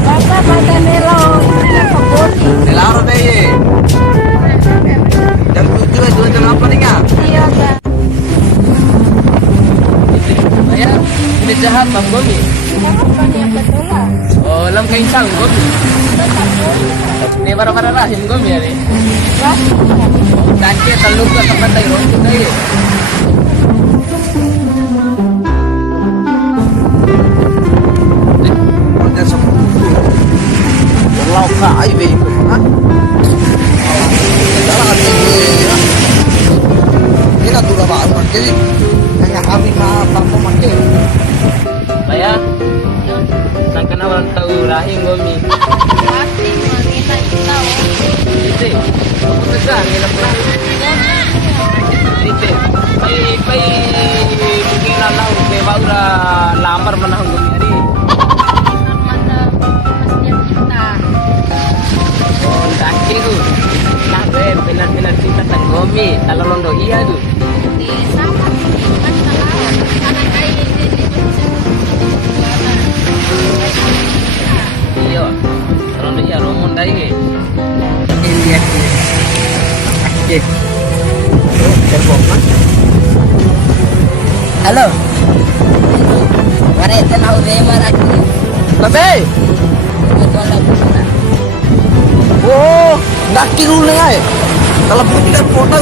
Bapak pada nelo kebun. Nelaro deh. Jam 7 itu jam apa nih nggak? Iya, Pak. Saya ini jahat bang Gomi. Kamu kan yang betul lah. Oh, lam kain sang Gomi. Ini bara-bara rahim Gomi ya nih. Wah, Dan kita telur ke tempat tayo. Tayo. Jam 10. Walau kak ayo deh. Hah? Salah kan ini. Ini tuh gak baru jadi hanya kami mah performa ke. Saya sang kenal tahu rahim Gomi. pasti kita tahu. Itu. Aku tegang ya pernah. Itu. Pai mungkin lalau ke baura lamar menang Gomi hari. Mata masjid kita. Oh, daki tu. Nah, benar-benar cinta sang Gomi. Kalau londo iya tu. Di sama kan tahu. Anak kain ini Iya. Kalau londo iya romon dah ini. Ini ya. Oke. Telepon kan? Halo. Mana itu tahu deh mana aku. Babe. Betul lah. Oh, daki dulu nih. Kalau tidak foto,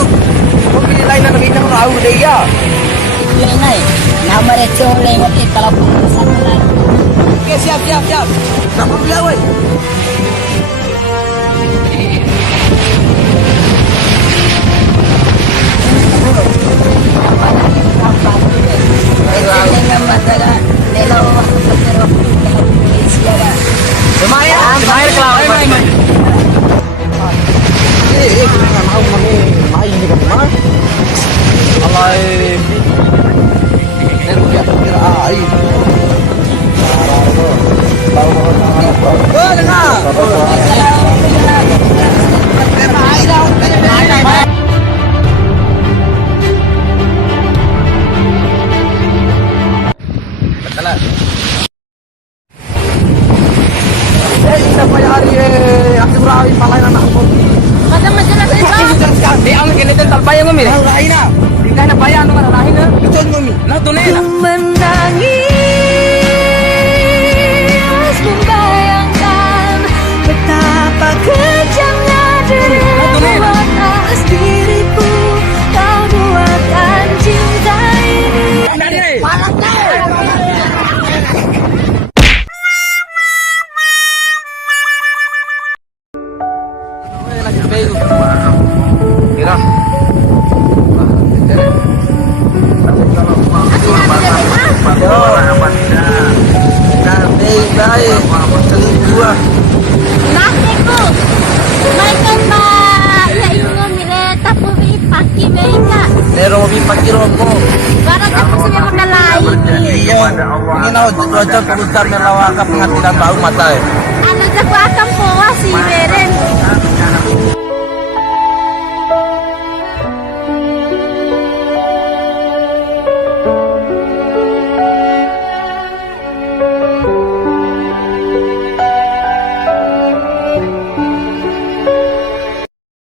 pilih lain anak ini tahu deh ya. Yang naik. Nama dia colek mati kalau pun sama lain. Oke, siap. Nak bilang woi. Dengan masalah nelo Lumayan kelawan. Nggak mau main di mana? Alay. Kira air. Oh, dengar. Betul. Siapa yang hari aku berawin palain anak aku. macam-macam itu. Di ang ganito talpayang Gomi. Tahu lain ah. Di kana bayan no kana lahin na. Betul mami. Na tunela. Menangis membayangkan betapa kejamnya dirimu atas diriku. Kau buatkan cinta ini. Lagi bayu. Kira. Baik. Selingkuh. Nakiku, mainkan ba ya ingo mire tapu ipaki mereka. Pero mapipaki romo. Para tapu sila makalai. Iya. Ingin ako cocok perusahaan melawakkan pengadilan bau mata. Ano sa kwa kang po si Beren.